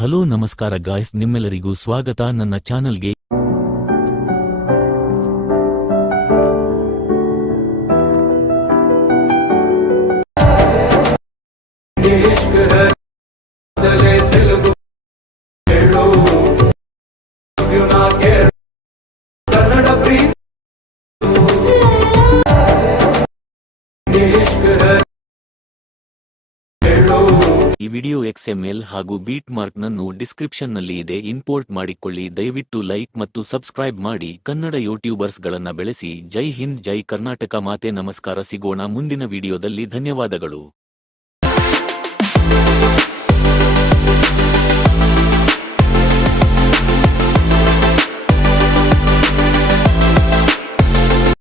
Hello ನಮಸ್ಕಾರ guys, ನಿಮ್ಮೆಲ್ಲರಿಗೂ ಸ್ವಾಗತ ನನ್ನ ಚಾನಲ್ಗೆ. ಈ ವಿಡಿಯೋ XML ಹಾಗೂ ಬೀಟ್ ಮಾರ್ಕ್ನನ್ನು ಡಿಸ್ಕ್ರಿಪ್ಷನ್ನಲ್ಲಿ ಇದೆ, ಇಂಪೋರ್ಟ್ ಮಾಡಿಕೊಳ್ಳಿ. ದಯವಿಟ್ಟು ಲೈಕ್ ಮತ್ತು ಸಬ್ಸ್ಕ್ರೈಬ್ ಮಾಡಿ. ಕನ್ನಡ ಯೂಟ್ಯೂಬರ್ಸ್ಗಳನ್ನ ಬೆಳೆಸಿ. ಜೈ ಹಿಂದ್, ಜೈ ಕರ್ನಾಟಕ ಮಾತೆ. ನಮಸ್ಕಾರ, ಸಿಗೋಣ ಮುಂದಿನ ವಿಡಿಯೋದಲ್ಲಿ. ಧನ್ಯವಾದಗಳು.